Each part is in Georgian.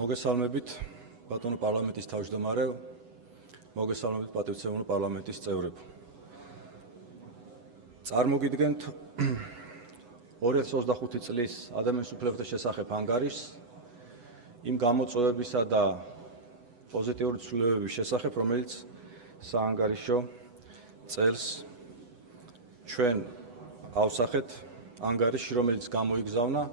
მოგესალმებით ბატონო პარლამენტის თავმჯდომარე, მოგესალმებით პატივცემულო პარლამენტის წევრებო. წარმოგიდგენთ 2025 წლის ადამიანის უფლებათა შესახებ ანგარიშს იმ გამოწვევებისა და პოზიტიური ცვლილებების შესახებ, რომელიც საანგარიშო წელს ჩვენ ავსახეთ ანგარიში, რომელიც გამოიგზავნა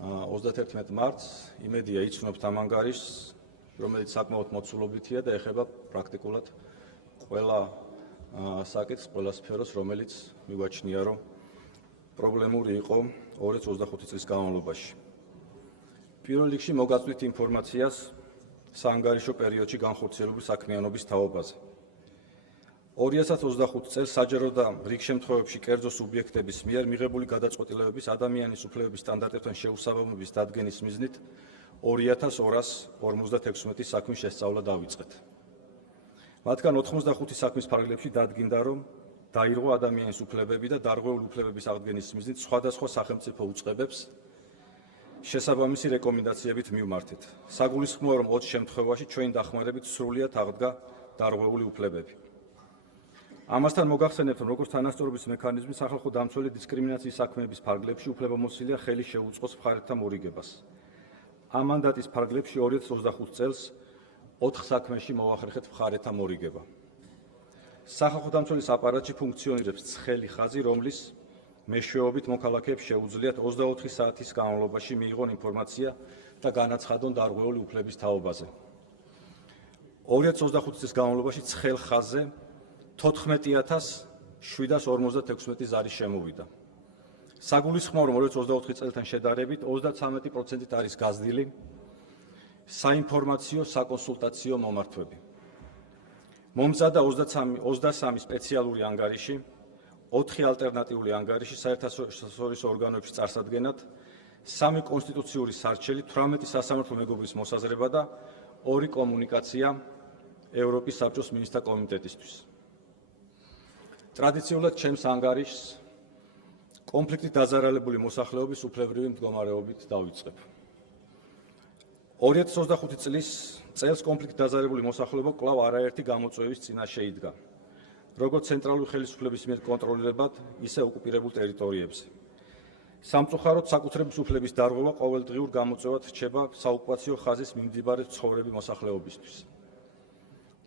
31 მარტს. იმედია იცნობთ ამ ანგარიშს, რომელიც საკმაოდ მოცულობითია და ეხება პრაქტიკულად ყველა საკითხს, ყველა სფეროს, რომელიც მივაჩნია, რომ პრობლემური იყო 2025 წლის განმავლობაში. პირველ რიგში მოგაწვით ინფორმაციას საანგარიშო პერიოდში განხორციელებული საქმიანობის თაობაზე. 2025 წელს საჯარო და რიგ შემთხვევებში კერძო სუბიექტების მიერ მიღებული გადაწყვეტილებების ადამიანის უფლებების სტანდარტებთან შეუსაბამობის დადგენის მიზნით 2256 საქმის შესწავლა დავიწყეთ. მათგან 85 საქმის ფარგლებში დადგინდა, რომ დაირღვა ადამიანის უფლებები და დარღვეული უფლებების აღდგენის მიზნით სხვადასხვა სახელმწიფო უწყებებს შესაბამისი რეკომენდაციებით მივმართეთ. საგულისხმოა, რომ 20 შემთხვევაში ჩვენი დახმარებით სრულიად აღდგა დარღვეული უფლებები. ამასთან მოგახსენებთ, რომ როგორც თანასწორობის მექანიზმი სახალხო დამცველი დისკრიმინაციის საქმეების ფარგლებში უფლებამოსილია ხელი შეუწყოს მხარეთა მორიგებას. ამ მანდატის ფარგლებში 2025 წელს 4 საქმეში მოვახერხეთ მხარეთა მორიგება. სახალხო დამცველის აპარატში ფუნქციონირებს ცხელი ხაზი, რომლის მეშვეობით მოქალაქეებს შეუძლიათ 24 საათის განმავლობაში მიიღონ ინფორმაცია და განაცხადონ დარღვეული უფლების თაობაზე. 2025 წლის განმავლობაში ცხელ ხაზზე 14756 ზარი შემოვიდა. საგულისხმოა, რომ 2024 წელთან შედარებით 33%-ით არის გაზრდილი საინფორმაციო საკონსულტაციო მომართვები. მომზადდა 23 სპეციალური ანგარიში, 4 ალტერნატიული ანგარიში საერთაშორისო ორგანოებში წარსადგენად, 3 კონსტიტუციური სარჩელი, 18 სასამართლო მეგობრის მოსაზრება და 2 კომუნიკაცია ევროპის საბჭოს მინისტრთა კომიტეტისთვის. ტრადიციულად ჩემს ანგარიშს კონფლიქტით დაზარალებული მოსახლეობის უფლებრივი მდგომარეობით დავიწყებ. 2025 წელს კონფლიქტით დაზარალებული მოსახლეობა კვლავ არაერთი გამოწვევის წინაშე იდგა, როგორც ცენტრალური ხელისუფლების მიერ კონტროლირებად, ისე ოკუპირებულ ტერიტორიებზე. სამწუხაროდ საკუთრების უფლების დარღვევა ყოველდღიურ გამოწვევად რჩება საოკუპაციო ხაზის მიმდებარე ცხოვრები მოსახლეობისთვის.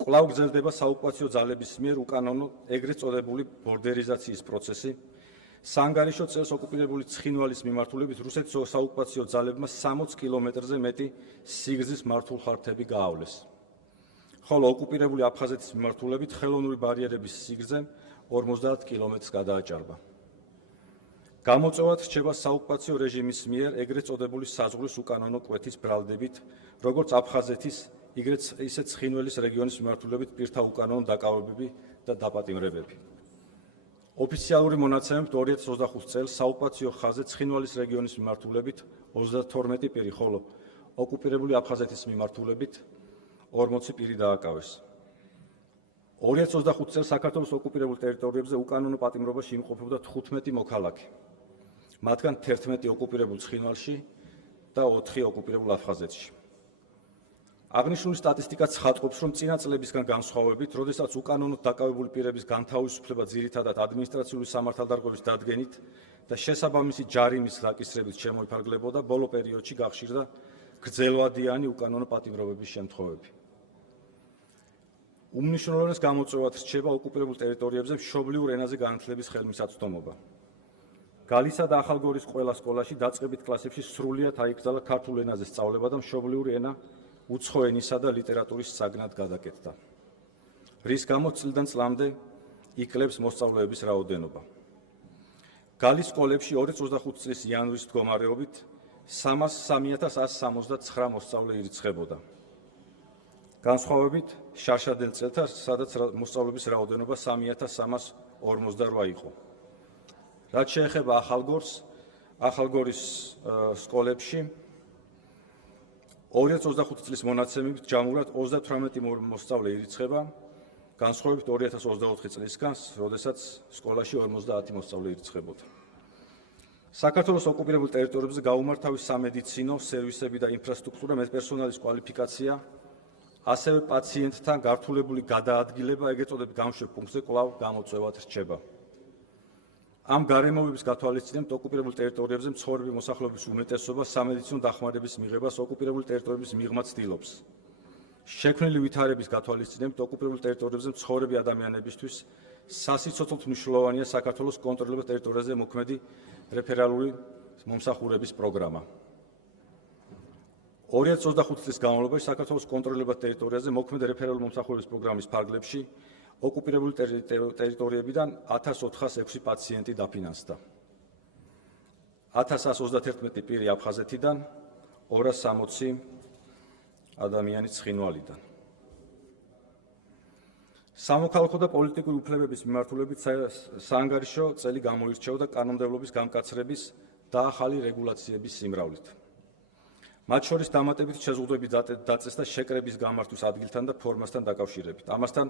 კვლავ გრძელდება საოკუპაციო ძალების მიერ უკანონო ეგრეთ წოდებული ბორდერიზაციის პროცესი. საანგარიშო წელს ოკუპირებული ცხინვალის მიმართულებით რუსეთის საოკუპაციო ძალებმა 60 კილომეტრზე მეტი სიგრძის მართულხარდები გაავლეს. ხოლო ოკუპირებული აფხაზეთის მიმართულებით ხელოვნური ბარიერების სიგრძე 50 კილომეტრს გადააჭარბა. გამოწვევად რჩება საოკუპაციო რეჟიმის მიერ ეგრეთ წოდებული საზღვრის უკანონო კვეთის ბრალდებით, როგორც აფხაზეთის, ისე ცხინვალის რეგიონის მიმართულებით პირთა უკანონო დაკავებები და დაპატიმრებები. ოფიციალური მონაცემებით 2025 წელს საოკუპაციო ხაზზე ცხინვალის რეგიონის მიმართულებით 32 პირი, ხოლო ოკუპირებული აფხაზეთის მიმართულებით 40 პირი დააკავეს. 2025 წელს საქართველოს ოკუპირებულ ტერიტორიებზე უკანონო პატიმრობაში იმყოფებოდა 15 მოქალაქე. მათგან 11 ოკუპირებულ ცხინვალში და 4 ოკუპირებულ აფხაზეთში. აღნიშნული სტატისტიკა ცხადყოფს, რომ წინა წლებისგან განსხვავებით, როდესაც უკანონოდ დაკავებული პირების განთავისუფლება ძირითადად ადმინისტრაციული სამართალდარღვევის დადგენით და შესაბამისი ჯარიმის დაკისრებით შემოიფარგლებოდა, ბოლო პერიოდში გახშირდა გრძელვადიანი უკანონო პატიმრობების შემთხვევები. უმნიშვნელოვანეს გამოწვევად რჩება ოკუპირებულ ტერიტორიებზე მშობლიურ ენაზე განათლების ხელმისაწვდომობა. გალისა და ახალგორის ყველა სკოლაში დაწყებით კლასებში სრულიად აიკრძალა ქართულ ენაზე სწავლება და მშობლიური ენა უცხო ენისა და ლიტერატურის საგნად გადაკეთდა, რის გამოც წლიდან წლამდე იკლებს მოსწავლეების რაოდენობა. გალის სკოლებში 2025 წლის იანვრის მდგომარეობით 3169 მოსწავლე ირიცხებოდა. განსხვავებით შარშადელ წელთან, სადაც მოსწავლეების რაოდენობა 3348 იყო. რაც შეეხება ახალგორის სკოლებში 2025 წლის მონაცემებით ჯამურად 38 მოსწავლე ირიცხება, განსხვავებით 2024 წლისგან, როდესაც სკოლაში 50 მოსწავლე ირიცხებოდა. საქართველოს ოკუპირებულ ტერიტორიებზე გაუმართავი სამედიცინო სერვისები და ინფრასტრუქტურა, მედპერსონალის კვალიფიკაცია, ასევე პაციენტთან გართულებული გადაადგილება, ეგრეთ წოდებული გამშვებ პუნქტზე კვლავ გამოწვევად რჩება. ამ გარემოებების გათვალისწინებით ოკუპირებულ ტერიტორიებზე მცხოვრები მოსახლეობის უმეტესობა სამედიცინო დახმარების მიღებას ოკუპირებული ტერიტორიების მიღმა ცდილობს. შექმნილი ვითარების გათვალისწინებით ოკუპირებულ ტერიტორიებზე მცხოვრები ადამიანებისთვის სასიცოცხლოდ მნიშვნელოვანია საქართველოს კონტროლირებულ ტერიტორიაზე მოქმედი რეფერალური მომსახურების პროგრამა. 2025 წლის განმავლობაში საქართველოს კონტროლირებულ ტერიტორიაზე მოქმედი რეფერალური მომსახურების პროგრამის ფარგლებში ოკუპირებული ტერიტორიებიდან 1406 პაციენტი დაფინანსდა. 1131 პირი აფხაზეთიდან, 260 ადამიანი ცხინვალიდან. სამოქალაქო და პოლიტიკური უფლებების მიმართულებით საანგარიშო წელი გამოირჩეოდა კანონმდებლობის გამკაცრების და ახალი რეგულაციების სიმრავლით. მათ შორის დამატებით შეზღუდვების დაწესდა შეკრების გამართვის ადგილთან და ფორმასთან დაკავშირებით. ამასთან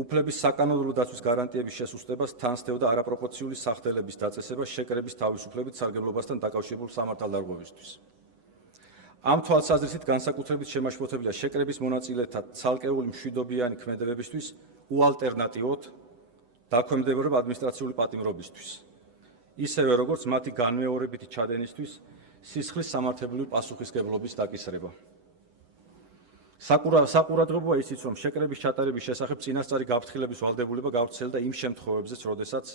უფლების საკანონმდებლო დაცვის გარანტიების შესუსტებას თან სდევდა არაპროპორციული სახდელების დაწესება შეკრების თავისუფლებით სარგებლობასთან დაკავშირებულ სამართალდარღვევისთვის. ამ თვალსაზრისით განსაკუთრებით შემაშფოთებელია შეკრების მონაწილეთა ცალკეული მშვიდობიანი ქმედებებისთვის უალტერნატივოდ დაქვემდებარება ადმინისტრაციული პატიმრობისთვის, ისევე როგორც მათი განმეორებითი ჩადენისთვის სისხლის სამართლებრივი პასუხისმგებლობის დაკისრება. საყურადღებოა ისიც, რომ შეკრების ჩატარების შესახებ წინასწარი გაფრთხილების ვალდებულება გავრცელდა იმ შემთხვევებზეც, როდესაც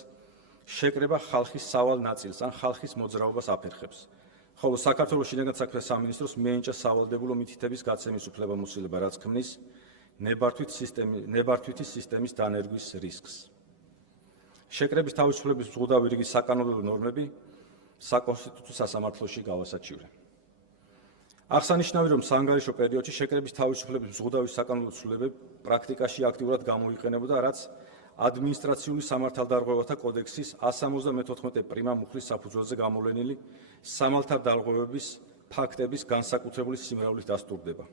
შეკრება ხალხის სავალ ნაწილს ან ხალხის მოძრაობას აფერხებს. ხოლო საქართველოს შინაგან საქმეთა სამინისტროს მიენიჭა სავალდებულო მითითების გაცემის უფლებამოსილება, რაც ქმნის ნებართვითი სისტემის დანერგვის რისკს. შეკრების თავისუფლების მზღუდავი რიგი საკანონმდებლო ნორმები საკონსტიტუციო სასამართლოში გავასაჩივრე. აღსანიშნავია, რომ საანგარიშო პერიოდში შეკრების თავისუფლების მზღუდავის საკანონმდებლო ცვლილებები პრაქტიკაში აქტიურად გამოიყენებოდა, რაც ადმინისტრაციული სამართალდარღვევათა კოდექსის 174 პრიმა მუხლის საფუძველზე გამოვლენილი სამართალდარღვევების ფაქტების განსაკუთრებული სიმრავლით დასტურდება.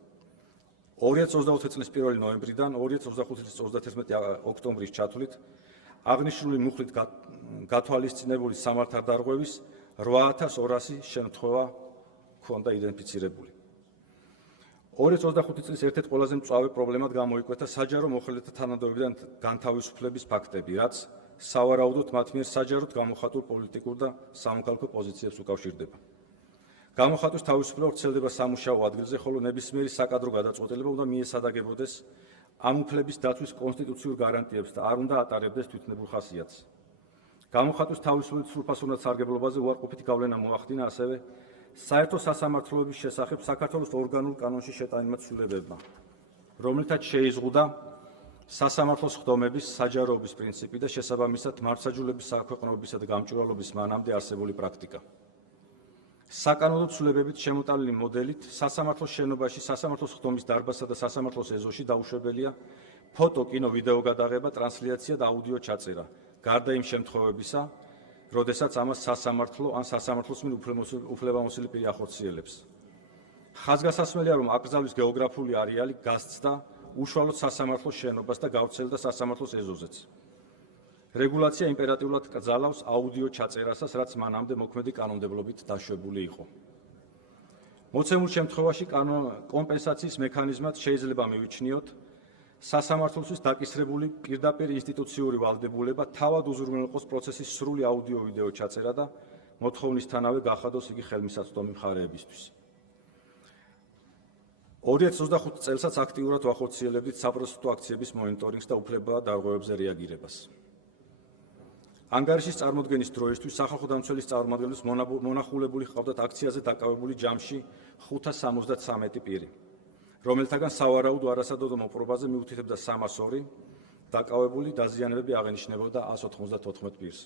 2024 წლის 1 ნოემბრიდან 2025 წლის 31 ოქტომბრის ჩათვლით აღნიშნული მუხლით გათვალისწინებული სამართალდარღვევის 8200 შემთხვევა ჰქონდა იდენტიფიცირებული. 2025 წლის ერთ-ერთ ყველაზე მწვავე პრობლემად გამოიკვეთა საჯარო მოხელეთა თანადოებიდან განთავისუფლების ფაქტები, რაც სავარაუდოდ მათ მიერ საჯაროდ გამოხატულ პოლიტიკურ და სამოქალაქო პოზიციებს უკავშირდება. გამოხატვის თავისუფლება ვრცელდება სამუშაო ადგილზე, ხოლო ნებისმიერი საკადრო გადაწყვეტილება უნდა მიესადაგებოდეს ამ უფლების დაცვის კონსტიტუციურ გარანტიებს და არ უნდა ატარებდეს თვითნებურ ხასიათს. გამოხატვის თავისუფლების სრულფასოვნად სარგებლობაზე უარყოფითი გავლენა მოახდინა ასევე საერთო სასამართლოების შესახებ საქართველოს ორგანულ კანონში შეტანილმა ცვლილებებმა, რომლითაც შეიზღუდა სასამართლოს ხდომების საჯაროობის პრინციპი და შესაბამისად მართლმსაჯულების საქვეყნოებისა და გამჭვირვალობის მანამდე არსებული პრაქტიკა. საკანონმდებლო ცვლილებებით შემოტანილი მოდელით სასამართლოს შენობაში, სასამართლოს ხდომის დარბაზსა და სასამართლოს ეზოში დაუშვებელია ფოტო, კინო, ვიდეო გადაღება, ტრანსლაცია და აუდიო ჩაწერა, გარდა იმ შემთხვევებისა, როდესაც ამას სასამართლო ან სასამართლოს მიერ უფლებამოსილი პირი ახორციელებს. ხაზგასასმელია, რომ აკრძალვის გეოგრაფიული არეალი გასცდა უშუალოდ სასამართლოს შენობას და გავრცელდა სასამართლოს ეზოზეც. რეგულაცია იმპერატიულად კრძალავს აუდიო ჩაწერასაც, რაც მანამდე მოქმედი კანონმდებლობით დაშვებული იყო. მოცემულ შემთხვევაში კომპენსაციის მექანიზმად შეიძლება მივიჩნიოთ სასამართლოსთვის დაკისრებული პირდაპირ ინსტიტუციური ვალდებულება თავად უზრუნველყოს პროცესის სრული აუდიო-ვიდეო ჩაწერა და მოთხოვნისთანავე გახადოს იგი ხელმისაწვდომი მხარეებისთვის. 2025 წელსაც აქტიურად ვახორციელებდით საპროცესო აქციების მონიტორინგს და უფლებადარღვევებზე რეაგირებას. ანგარიშის წარმოდგენის დროისთვის სახალხო დამცველის წარმომადგენლებს მონახულებული ჰყავდათ აქციაზე დაკავებული ჯამში 573 პირი, რომელთაგან სავარაუდო არასადოდო მოპყრობაზე მიუთითებდა 302, დაკავებული დაზიანებები აღენიშნებოდა 194 პირს.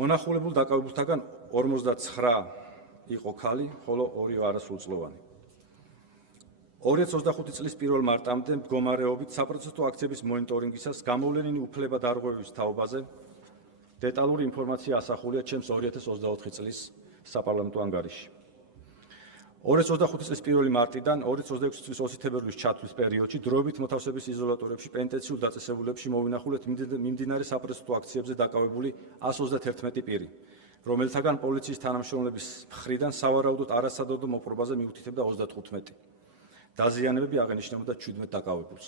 მონახულებულ დაკავებულთაგან 59 იყო ქალი, ხოლო 2 არასრულწლოვანი. 2025 წლის 1 მარტამდე მდგომარეობით საპროცესო აქციების მონიტორინგისას გამოვლენილი უფლებადარღვევების თაობაზე დეტალური ინფორმაცია ასახულია ჩემს 2024 წლის საპარლამენტო ანგარიში. 2025 წლის 1 მარტიდან 2026 წლის 20 თებერვლის ჩათვლის პერიოდში დროებით მოთავსების იზოლატორებში პენიტენციურ დაწესებულებში მოვინახულეთ მიმდინარე საპროტესტო აქციებზე დაკავებული 131 პირი, რომელთაგან პოლიციის თანამშრომლების მხრიდან სავარაუდოდ არასადავდო მოპყრობაზე მიუთითებდა 35. დაზიანებები აღენიშნებოდა 17 დაკავებულს.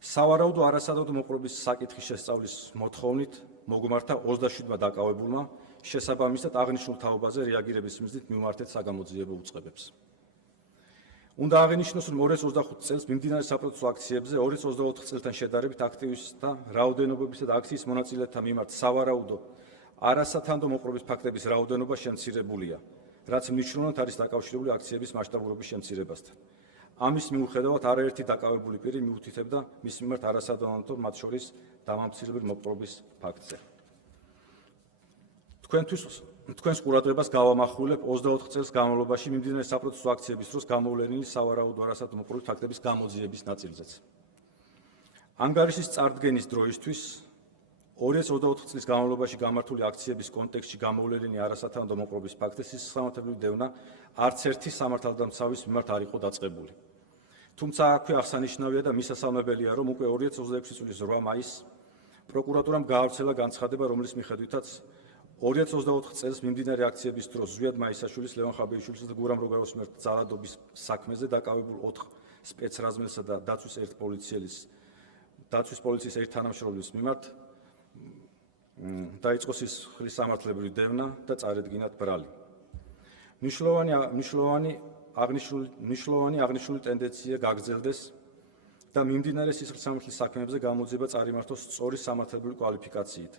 სავარაუდო არასადავდო მოპყრობის საკითხის შესწავლის მოთხოვნით მოგმართა 27 დაკავებულმა შესაბამისად აღნიშნულ თაობაზე რეაგირების მიზნით მიმართეთ საგამოძიებო უწყებებს. უნდა აღინიშნოს, რომ 2025 წელს მიმდინარე საპროტესტო აქციებზე 2024 წელთან შედარებით აქტივისტთა რაოდენობებისა და აქციის მონაწილეთა მიმართ სავარაუდო არასათანადო მოპყრობის ფაქტების რაოდენობა შემცირებულია, რაც მნიშვნელოვნად არის დაკავშირებული აქციების მასშტაბურობის შემცირებასთან. ამის მიუხედავად არაერთი დაკავებული პირი მიუთითებდა მის მიმართ არასათანადო, მათ შორის დამამცირებელი მოპყრობის ფაქტზე. თქვენს ყურადღებას გავამახვილებ 24 წელს განმავლობაში მიმდინარე საპროტესტო აქციების დროს გამოვლენილი სავარაუდო არასათანადო მოპყრობის ფაქტების გამოძიების ნაწილზეც. ანგარიშის წარდგენის დროისთვის 2024 წლის განმავლობაში გამართული აქციების კონტექსტში გამოვლენილი არასათანადო მოპყრობის ფაქტის სისხლისმღერებლი დევნა არც ერთი სამართალდამცავის მიმართ არ იყო დაწყებული. თუმცა აქვე აღსანიშნავია და მისასალმებელია, რომ უკვე 2026 წლის 8 მაისს პროკურატურამ გაავრცელა განცხადება, რომლის მიხედვითაც 2024 წელს მიმდინარე აქციების დროს ზვიად მაისაშვილის, ლევან ხაბეიშვილის და გურამ როგაევს მიმართ ძალადობის საქმეზე დაკავებულ 4 სპეცრაზმელსა და დაცვის პოლიციის ერთ თანამშრომლის მიმართ დაიწყო სისხლის სამართლებრივი დევნა და წარედგინათ ბრალი. მნიშვნელოვანი აღნიშნული ტენდენცია გაგრძელდეს და მიმდინარე სისხლის სამართლის საქმეებზე გამოძიება წარიმართოს სწორი სამართლებრივი კვალიფიკაციით.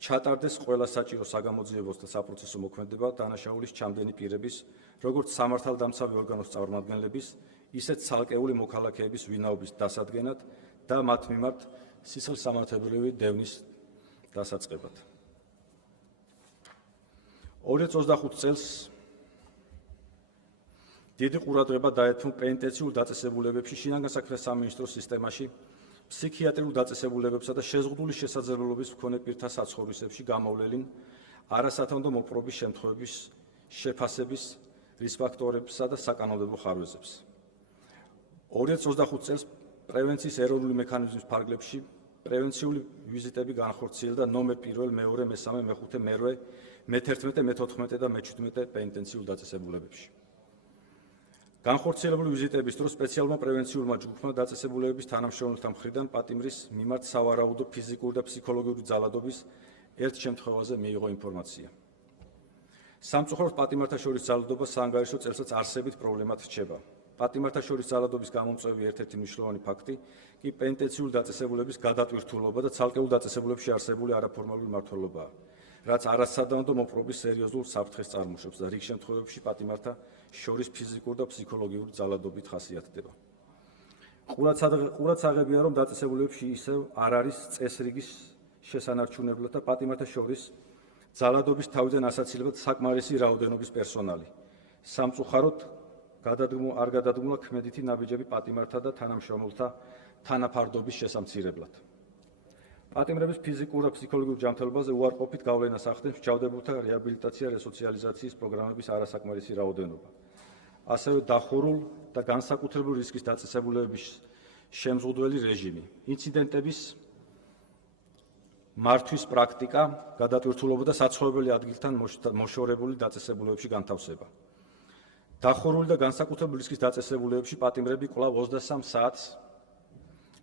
ჩატარდეს ყველა საჭირო საგამოძიებო და საპროცესო მოქმედება დანაშაულის ჩამდენი პირების, როგორც სამართალდამცავი ორგანოს წარმომადგენლების, ისეთ ცალკეული მოქალაქეების ვინაობის დასადგენად და მათ მიმართ სისხლის სამართლებრივი დევნის დასაწყებად. 2025 წელს დიდი ყურადღება დაეთმო პენიტენციურ დაწესებულებებში, შინაგან საქმეთა სამინისტროს სისტემაში, ფსიქიატრიულ დაწესებულებებსა და შეზღუდული შესაძლებლობის მქონე პირთა საცხოვრისებში გამოვლენილ არასათანადო მოპყრობის შემთხვევების შეფასების რისკ ფაქტორებსა და საკანონმდებლო ხარვეზებს. 2025 წელს პრევენციის ეროვნული მექანიზმის ფარგლებში პრევენციული ვიზიტები განხორციელდა ნომერ 1, 2, 3, მე-5, მე-8, მე-11, მე-14 და მე-17 პენიტენციურ დაწესებულებებში. განხორციელებული ვიზიტების დროს სპეციალურმა პრევენციულმა ჯგუფმა დაწესებულებების თანამშრომელთა მხრიდან პატიმრის მიმართ სავარაუდო ფიზიკური და ფსიქოლოგიური ძალადობის ერთ შემთხვევაზე მიიღო ინფორმაცია. სამწუხაროდ პატიმართა შორის ძალადობა საანგარიშო წელსაც არსებით პრობლემად რჩება. პატიმართა შორის ძალადობის გამომწვევი ერთ-ერთი მნიშვნელოვანი ფაქტი კი პენიტენციური დაწესებულების გადატვირთულობა და ცალკეულ დაწესებულებში არსებული არაფორმალური მმართველობაა, რაც არასათანადო მოპყრობის სერიოზულ საფრთხეს წარმოშობს და რიგ შემთხვევებში პატიმართა შორის ფიზიკური და ფსიქოლოგიური ძალადობით ხასიათდება. ყურადსაღებია, რომ დაწესებულებებში ისევ არ არის წესრიგის შესანარჩუნებლად და პატიმართა შორის ძალადობის თავიდან ასაცილებლად საკმარისი რაოდენობის პერსონალი. სამწუხაროდ არ გადადგმულა ქმედითი ნაბიჯები პატიმართა და თანამშრომელთა თანაფარდობის შესამცირებლად. პატიმრების ფიზიკურ და ფსიქოლოგიურ ჯანმრთელობაზე უარყოფით გავლენას ახდენს მსჯავრდებულთა რეაბილიტაცია რესოციალიზაციის პროგრამების არასაკმარისი რაოდენობა. ასევე დახურულ და განსაკუთრებული რისკის დაწესებულებების შემზღუდველი რეჟიმი, ინციდენტების მართვის პრაქტიკა, გადატვირთულობა და საცხოვრებელი ადგილთან მოშორებული დაწესებულებებში განთავსება. დახურული და განსაკუთრებული რისკის დაწესებულებებში პატიმრები კვლავ 23 საათს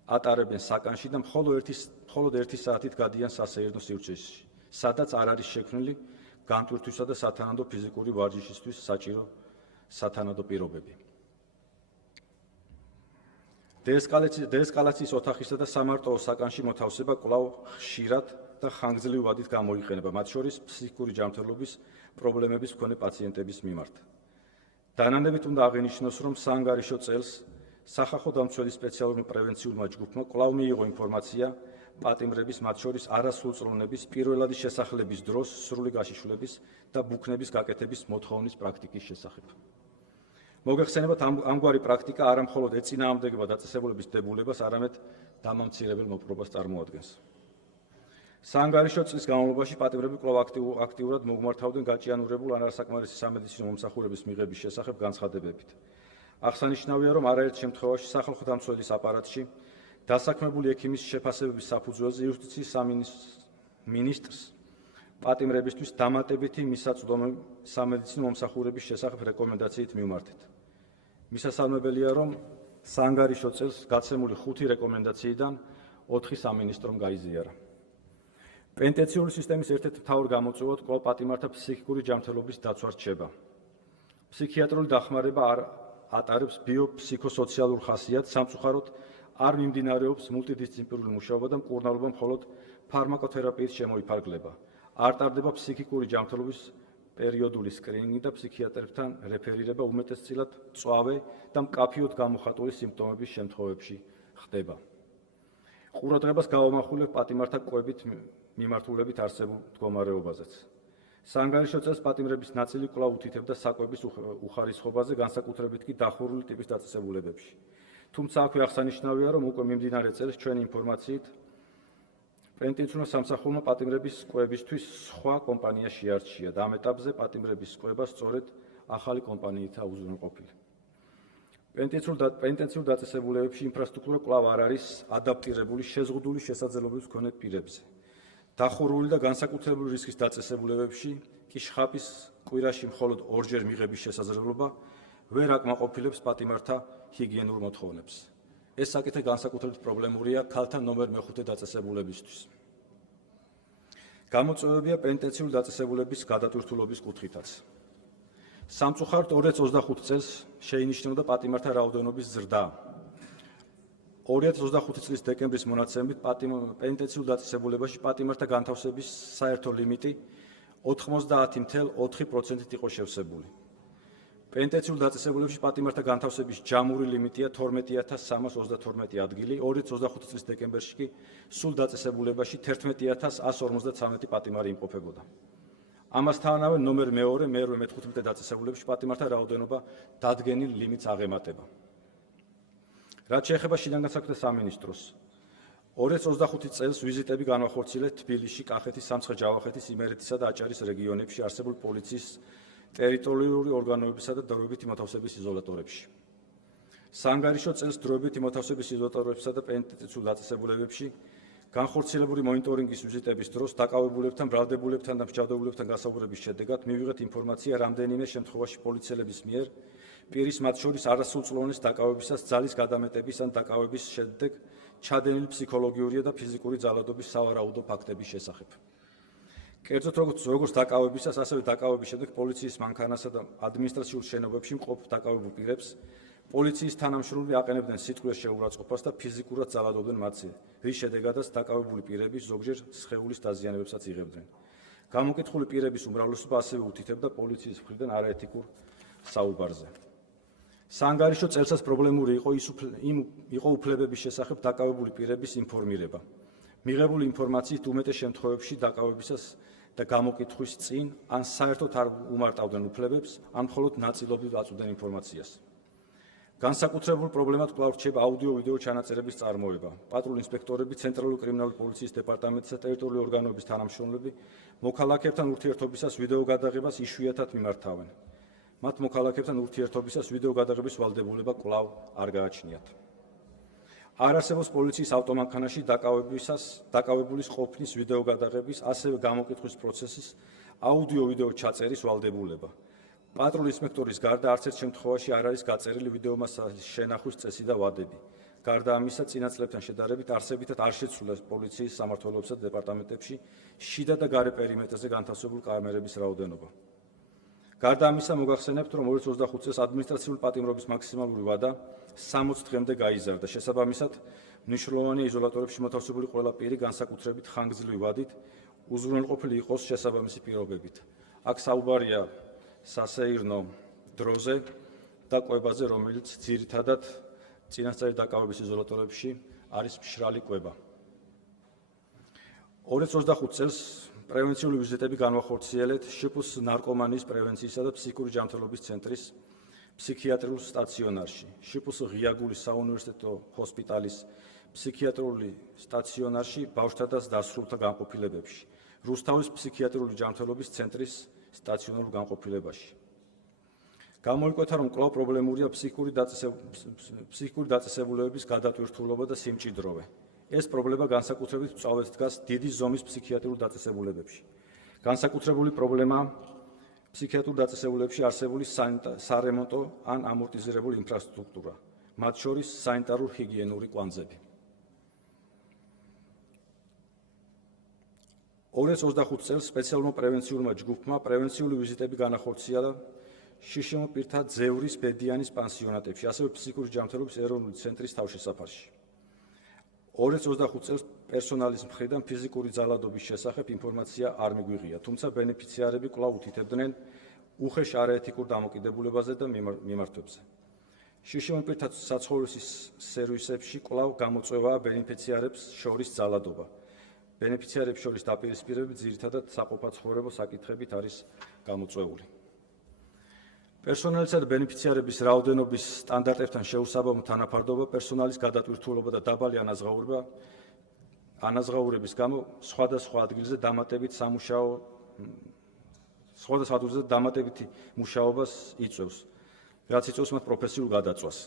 ატარებენ საკანში და მხოლოდ 1 საათით გადიან სასეირნო სივრცეში, სადაც არ არის შექმნილი განტვირთვისა და სათანადო ფიზიკური ვარჯიშისთვის საჭირო სათანადო პირობები. დეესკალაციის ოთახისა და სამარტოო საკანში მოთავსება კვლავ ხშირად და ხანგრძლივ ვადით გამოიყენება, მათ შორის ფსიქიკური ჯანმრთელობის პრობლემების მქონე პაციენტების მიმართ. დანანებით უნდა აღინიშნოს, რომ საანგარიშო წელს სახალხო დამცველის სპეციალურმა პრევენციულმა ჯგუფმა კვლავ მიიღო ინფორმაცია პატიმრების, მათ შორის არასრულწლოვნების, პირველადი შესახლების დროს სრული გაშიშვლების და ბუქნების გაკეთების მოთხოვნის პრაქტიკის შესახებ. მოგეხსენებათ, ამგვარი პრაქტიკა არა მხოლოდ ეწინააღმდეგება დაწესებულების დებულებას, არამედ დამამცირებელ მოპყრობას წარმოადგენს. საანგარიშო წლის განმავლობაში პატიმრები კვლავ აქტიურად მოგმართავდნენ გაჭიანურებულ არასაკმარისი სამედიცინო მომსახურების მიღების შესახებ განცხადებებით. აღსანიშნავია, რომ არაერთ შემთხვევაში სახალხო დამცველის აპარატში დასაქმებული ექიმის შეფასებების საფუძველზე იუსტიციის სამინისტრს პატიმრებისთვის დამატებითი მისაწვდომი სამედიცინო მომსახურების შესახებ რეკომენდაციით მივმართეთ. მისასალმებელია, რომ საანგარიშო წელს გაცემული 5 რეკომენდაციიდან 4 სამინისტრომ გაიზიარა. პენტენციური სისტემის ერთ-ერთ მთავარ გამოწვევად კვლავ პატიმართა ფსიქიკური ჯანმრთელობის დაცვა რჩება. ფსიქიატრული დახმარება არ ატარებს ბიოფსიქოსოციალურ ხასიათს, სამწუხაროდ არ მიმდინარეობს მულტიდისციპლინარული მუშაობა და მკურნალობა მხოლოდ ფარმაკოთერაპიის შემოიფარგლება. არ ტარდება ფსიქიკური ჯანმრთელობის პერიოდული სკრინინგი და ფსიქიატრებთან რეფერირება უმეტესწილად მწვავე და მკაფიოდ გამოხატული სიმპტომების შემთხვევებში ხდება. ყურადღებას გავამახვილებ პატიმართა კვებით მიმართულებით არსებულ მდგომარეობაზეც. საანგარიშო წელს პატიმრების ნაწილი კვლავ უთითებდა საკვების უხარისხობაზე, განსაკუთრებით კი დახურული ტიპის დაწესებულებებში. თუმცა აქვე აღსანიშნავია, რომ უკვე მიმდინარე წელს ჩვენი ინფორმაციით პენტენციურმა სამსახურმა პატიმრების კვებისთვის სხვა კომპანია შეარჩია და ამ ეტაპზე პატიმრების კვება სწორედ ახალი კომპანიითაა უზრუნველყოფილი. პენტენციურ დაწესებულებებში ინფრასტრუქტურა კვლავ არ არის ადაპტირებული შეზღუდული შესაძლებლობების მქონე პირებზე. დახურული და განსაკუთრებული რისკის დაწესებულებებში კი შხაპის კვირაში მხოლოდ 2-ჯერ მიღების შესაძლებლობა ვერ აკმაყოფილებს პატიმართა ჰიგიენურ მოთხოვნებს. ეს საკითხი განსაკუთრებით პრობლემურია ქალთა ნომერ მე-5 დაწესებულებისთვის. გამოწვევებია პენტენციური დაწესებულების გადატვირთულობის კუთხითაც. სამწუხაროდ 2025 წელს შეინიშნებოდა პატიმართა რაოდენობის ზრდა. 2025 წლის დეკემბრის მონაცემებით პენტენციურ დაწესებულებაში პატიმართა განთავსების საერთო ლიმიტი 90.4%-ით იყო შევსებული. პენტენციურ დაწესებულებებში პატიმართა განთავსების ჯამური ლიმიტია 12.332 ადგილი, 2025 წლის დეკემბერში კი სულ დაწესებულებაში 11.153 პატიმარი იმყოფებოდა. ამასთანავე ნომერ მე-2, მე-8, მე-15 დაწესებულებებში პატიმართა რაოდენობა დადგენილ ლიმიტს აღემატება. რაც შეეხება შინაგან საქმეთა სამინისტროს, 2025 წელს ვიზიტები განვახორციელეთ თბილისში, კახეთის, სამცხე-ჯავახეთის, იმერეთისა და აჭარის რეგიონებში არსებულ პოლიციის ტერიტორიული ორგანოებისა და დროებითი მოთავსების იზოლატორებში. საანგარიშო წელს დროებითი მოთავსების იზოლატორებსა და პენტენციურ დაწესებულებებში განხორციელებული მონიტორინგის ვიზიტების დროს დაკავებულებთან, ბრალდებულებთან და მსჯავრდებულებთან გასაუბრების შედეგად მივიღეთ ინფორმაცია რამდენიმე შემთხვევაში პოლიციელების მიერ პირის მათ შორის არასრულწლოვანის დაკავებისას ძალის გადამეტების ან დაკავების შედეგ ჩადენილი ფსიქოლოგიური და ფიზიკური ძალადობის სავარაუდო ფაქტების შესახებ. კერძოდ როგორც დაკავებისას, ასევე დაკავების შემდეგ პოლიციის მანქანასა და ადმინისტრაციულ შენობებში მყოფ დაკავებულ პირებს პოლიციის თანამშრომლები აყენებდნენ სიტყვის შეურაცხყოფას და ფიზიკურად ძალადობდნენ მათზე, რის შედეგადაც დაკავებული პირები ზოგჯერ სხეულის დაზიანებებსაც იღებდნენ. გამოკითხული პირების უმრავლესობა ასევე უთითებდა პოლიციის მხრიდან არაეთიკურ საუბარზე. საანგარიშო წელსაც პრობლემური იყო უფლებების შესახებ დაკავებული პირების ინფორმირება. მიღებული ინფორმაციით უმეტეს შემთხვევებში დაკავებისას და გამოკითხვის წინ ან საერთოდ არ უმარტავდნენ უფლებებს, ან მხოლოდ ნაწილობრივ აწვდიან ინფორმაციას. განსაკუთრებულ პრობლემად კვლავ რჩება აუდიო-ვიდეო ჩანაწერების წარმოება. პატრულ ინსპექტორები, ცენტრალური კრიმინალური პოლიციის დეპარტამენტის და ტერიტორიული ორგანოების თანამშრომლები მოქალაქეებთან ურთიერთობისას ვიდეო გადაღებას იშვიათად მიმართავენ. მათ მოქალაქეებთან ურთიერთობისას ვიდეო გადაღების ვალდებულება კვლავ არ გააჩნიათ. არ არსებობს პოლიციის ავტომანქანაში დაკავებულის ყოფნის ვიდეო გადაღების, ასევე გამოკითხვის პროცესის აუდიო-ვიდეო ჩაწერის ვალდებულება. პატრულ ინსპექტორის გარდა არც ერთ შემთხვევაში არ არის გაწერილი ვიდეომასალის შენახვის წესი და ვადები. გარდა ამისა, წინა წლებთან შედარებით არსებითად არ შეცვლა პოლიციის სამმართველოებსა და დეპარტამენტებში შიდა და გარე პერიმეტრზე განთავსებული კამერების რაოდენობა. გარდა ამისა, მოგახსენებთ, რომ 2025 წელს ადმინისტრაციული პატიმრობის მაქსიმალური ვადა 60 დღემდე გაიზარდა. შესაბამისად, მნიშვნელოვანია იზოლატორებში მოთავსებული ყველა პირი განსაკუთრებით ხანგრძლივი ვადით უზრუნველყოფილი იყოს შესაბამისი პირობებით. აქ საუბარია სასეირნო დროზე და კვებაზე, რომელიც ძირითადად წინასწარი დაკავების იზოლატორებში არის მშრალი კვება. 2025 წელს პრევენციული ვიზიტები განვახორციელეთ შპს ნარკომანიის პრევენციისა და ფსიქიკური ჯანმრთელობის ცენტრის ფსიქიატრიულ სტაციონარში, შპს ღიაგულის საუნივერსიტეტო ჰოსპიტალის ფსიქიატრიული სტაციონარში, ბავშვთა და დასრულთა განყოფილებებში, რუსთავის ფსიქიატრიული ჯანმრთელობის ცენტრის სტაციონარულ განყოფილებაში. გამოიკვეთა, რომ კვლავ პრობლემურია ფსიქიკური დაწესებულებების გადატვირთულობა და სიმჭიდროვე. ეს პრობლემა განსაკუთრებით მწვავედ დგას დიდი ზომის ფსიქიატრიულ დაწესებულებებში. განსაკუთრებული პრობლემაა ფსიქიატრულ დაწესებულებებში არსებული სარემონტო ან ამორტიზირებული ინფრასტრუქტურა, მათ შორის სანიტარულ-ჰიგიენური კვანძები. 2025 წელს სპეციალურმა პრევენციულმა ჯგუფმა პრევენციული ვიზიტები განახორციელა და შიშიმო პირთა ძევრის ბედიანის პანსიონატებში, ასევე ფსიქიკური ჯანმრთელობის ეროვნული ცენტრის თავშესაფარში. 2025 წელს პერსონალის მხრიდან ფიზიკური ძალადობის შესახებ ინფორმაცია არ მიგვიღია, თუმცა ბენეფიციარები კვლავ უთითებდნენ უხეშ არაეთიკურ დამოკიდებულებაზე და მიმართვებზე. შიშიმო პირთა საცხოვრისის სერვისებში კვლავ გამოწვევაა ბენეფიციარებს შორის ძალადობა. ბენეფიციარებს შორის დაპირისპირებები ძირითადად საყოფაცხოვრებო საკითხებით არის გამოწვეული. პერსონალისა და ბენეფიციარების რაოდენობის სტანდარტებთან შეუსაბამო თანაფარდობა, პერსონალის გადატვირთულობა და დაბალი ანაზღაურების გამო სხვადასხვა ადგილზე დამატებითი მუშაობას იწვევს, რაც იწვევს მათ პროფესიულ გადაწვას.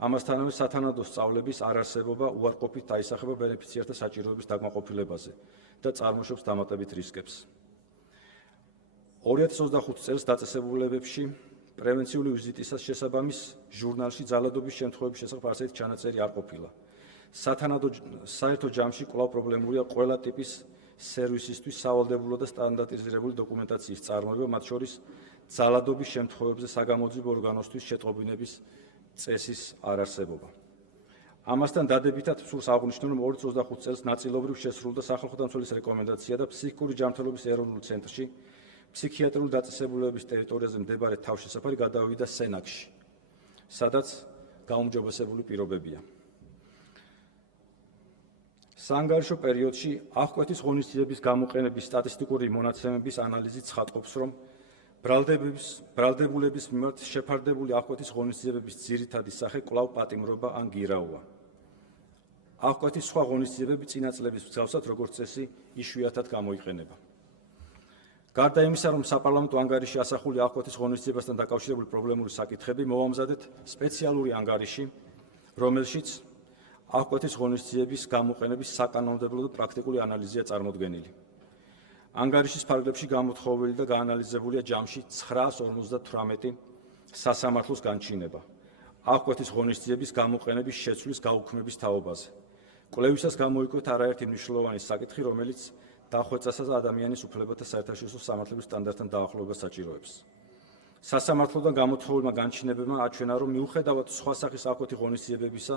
ამასთანავე სათანადო სწავლების არარსებობა უარყოფით დაისახება ბენეფიციართა საჭიროების დაკმაყოფილებაზე და წარმოშობს დამატებით რისკებს. 2025 წელს დაწესებულებებში პრევენციული ვიზიტისას შესაბამის ჟურნალში ძალადობის შემთხვევების შესახებ არცერთი ჩანაწერი არ ყოფილა. საერთო ჯამში კვლავ პრობლემურია ყველა ტიპის სერვისისთვის სავალდებულო და სტანდარტიზირებული დოკუმენტაციის წარმოება, მათ შორის ძალადობის შემთხვევებზე საგამოძიებო ორგანოსთვის შეტყობინების წესის არარსებობა. ამასთან დადებითად სურს აღნიშნულ, რომ 2025 წელს ნაწილობრივ შესრულდა სახალხო დამცველის რეკომენდაცია და ფსიქიკური ჯანმრთელობის ეროვნულ ცენტრში ფსიქიატრიული დაწესებულებების ტერიტორიაზე მდებარე თავშესაფარი გადავიდა სენაკში, სადაც გაუმჯობესებული პირობებია. საანგარიშო პერიოდში აღკვეთის ღონისძიების გამოყენების სტატისტიკური მონაცემების ანალიზი ცხადყოფს, რომ ბრალდებულების მიმართ შეფარდებული აღკვეთის ღონისძიებების ძირითადი სახე კვლავ პატიმრობა ან გირაოა. აღკვეთის სხვა ღონისძიებები წინა წლების მსგავსად, როგორც წესი, იშვიათად გამოიყენება. გარდა იმისა, რომ საპარლამენტო ანგარიში ასახული აღკვეთის ღონისძიებასთან დაკავშირებული პრობლემური საკითხები, მოვამზადეთ სპეციალური ანგარიში, რომელშიც აღკვეთის ღონისძიების გამოყენების საკანონმდებლო და პრაქტიკული ანალიზია წარმოდგენილი. ანგარიშის ფარგლებში გამოთხოვილი და გაანალიზებულია ჯამში 958 სასამართლოს განჩინება აღკვეთის ღონისძიების გამოყენების შეცვლის გაუქმების თაობაზე. კვლევისას გამოიკვეთ არაერთი მნიშვნელოვანი საკითხი, რომელიც დახვეწასა და ადამიანის უფლებათა საერთაშორისო სამართლების სტანდარტთან დაახლოებას საჭიროებს. სასამართლოდან გამოთხოვილმა განჩინებებმა აჩვენა, რომ მიუხედავად სხვა სახის აღკვეთი ღონისძიებებისა,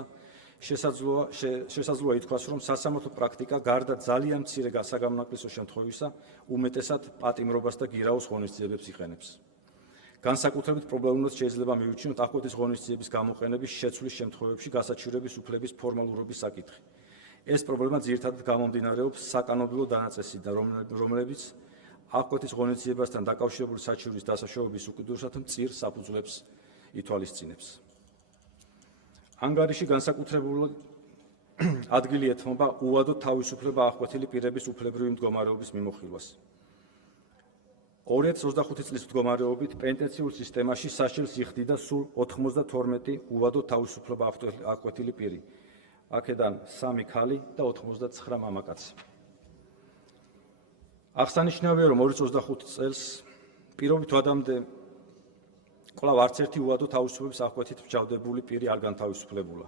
შესაძლოა ითქვას, რომ სასამართლო პრაქტიკა გარდა ძალიან მცირე საგამონაკლისო შემთხვევისა, უმეტესად პატიმრობას და გირაოს ღონისძიებებს იყენებს. განსაკუთრებით პრობლემურად შეიძლება მივიჩინოთ აღკვეთის ღონისძიების გამოყენების შეცვლის შემთხვევებში გასაჩივრების უფლების ფორმალურობის საკითხი. ეს პრობლემა ძირითადად გამომდინარეობს საკანონმდებლო დანაწესიდან, რომლებიც აღკვეთის ღონისძიებასთან დაკავშირებული საჩივრის დასაშოების უკიდურესად მწირ საფუძვლებს ითვალისწინებს. ანგარიში განსაკუთრებულად ადგილი ეთმობა უადო თავისუფლება აღკვეთილი პირების უფლებრივი მდგომარეობის მიმოხილვას. 2025 წლის მდგომარეობით პენტენციურ სისტემაში სასჯელს იხდიდა სულ 92 უადო თავისუფლება აღკვეთილი პირი. აქედან 3 ქალი და 99 მამაკაცი. აღსანიშნავია, რომ 2025 წელს პირობით ვადამდე კვლავ არც ერთი უადო თავისუფლების აღკვეთით მსჯავრდებული პირი არ განთავისუფლებულა.